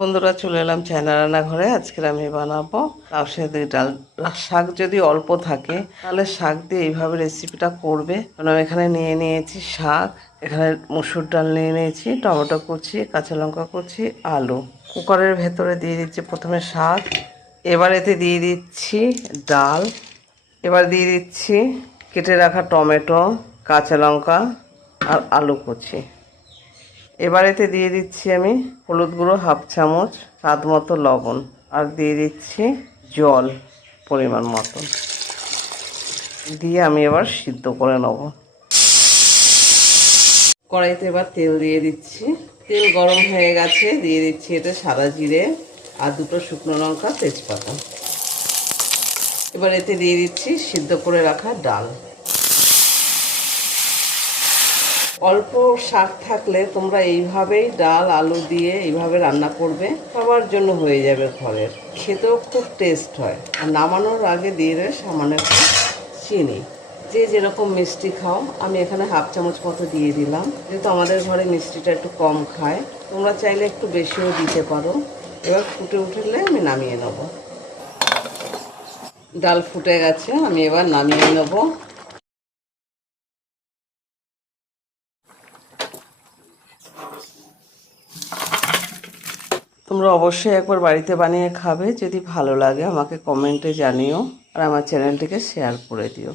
বন্ধুরা, চলে এলাম চায়না রান্নাঘরে। আজকে আমি বানাবো লাউ সেদ্ধ ডাল। শাক যদি অল্প থাকে তাহলে শাক দিয়ে এইভাবে রেসিপিটা করবে। আমি এখানে নিয়ে নিয়েছি শাক, এখানে মসুর ডাল নিয়ে নিয়েছি, টমেটো কুচি, কাঁচা লঙ্কা কুচি, আলু। কুকারের ভেতরে দিয়ে দিচ্ছি প্রথমে শাক, এবার এতে দিয়ে দিচ্ছি ডাল, এবার দিয়ে দিচ্ছি কেটে রাখা টমেটো, কাঁচা লঙ্কা আর আলু কুচি। এবার এতে দিয়ে দিচ্ছি আমি হলুদ গুঁড়ো হাফ চামচ, স্বাদ মতো লবণ, আর দিয়ে দিচ্ছি জল পরিমাণ মতো, দিয়ে আমি এবার সিদ্ধ করে নেব। কড়াইতে এবার তেল দিয়ে দিচ্ছি, তেল গরম হয়ে গেছে, দিয়ে দিচ্ছি এতে সাদা জিরে আর দুটো শুকনো লঙ্কা, তেজপাতা। এবার এতে দিয়ে দিচ্ছি সিদ্ধ করে রাখা ডাল। অল্প শাক থাকলে তোমরা এইভাবেই ডাল আলু দিয়ে এইভাবে রান্না করবে, সবার জন্য হয়ে যাবে ঘরের। খেতেও খুব টেস্ট হয়। আর নামানোর আগে দিয়ে দেবে সামান্য একটু চিনি, যে যেরকম মিষ্টি খাও। আমি এখানে হাফ চামচ মতো দিয়ে দিলাম, যেহেতু আমাদের ঘরে মিষ্টিটা একটু কম খায়। তোমরা চাইলে একটু বেশিও দিতে পারো। এবার ফুটে উঠলে আমি নামিয়ে নেব। ডাল ফুটে গেছে, আমি এবার নামিয়ে নেব। তোমরা অবশ্যই একবার বাড়িতে বানিয়ে খাবে। যদি ভালো লাগে আমাকে কমেন্টে জানিও, আর আমার চ্যানেলটিকে শেয়ার করে দিও।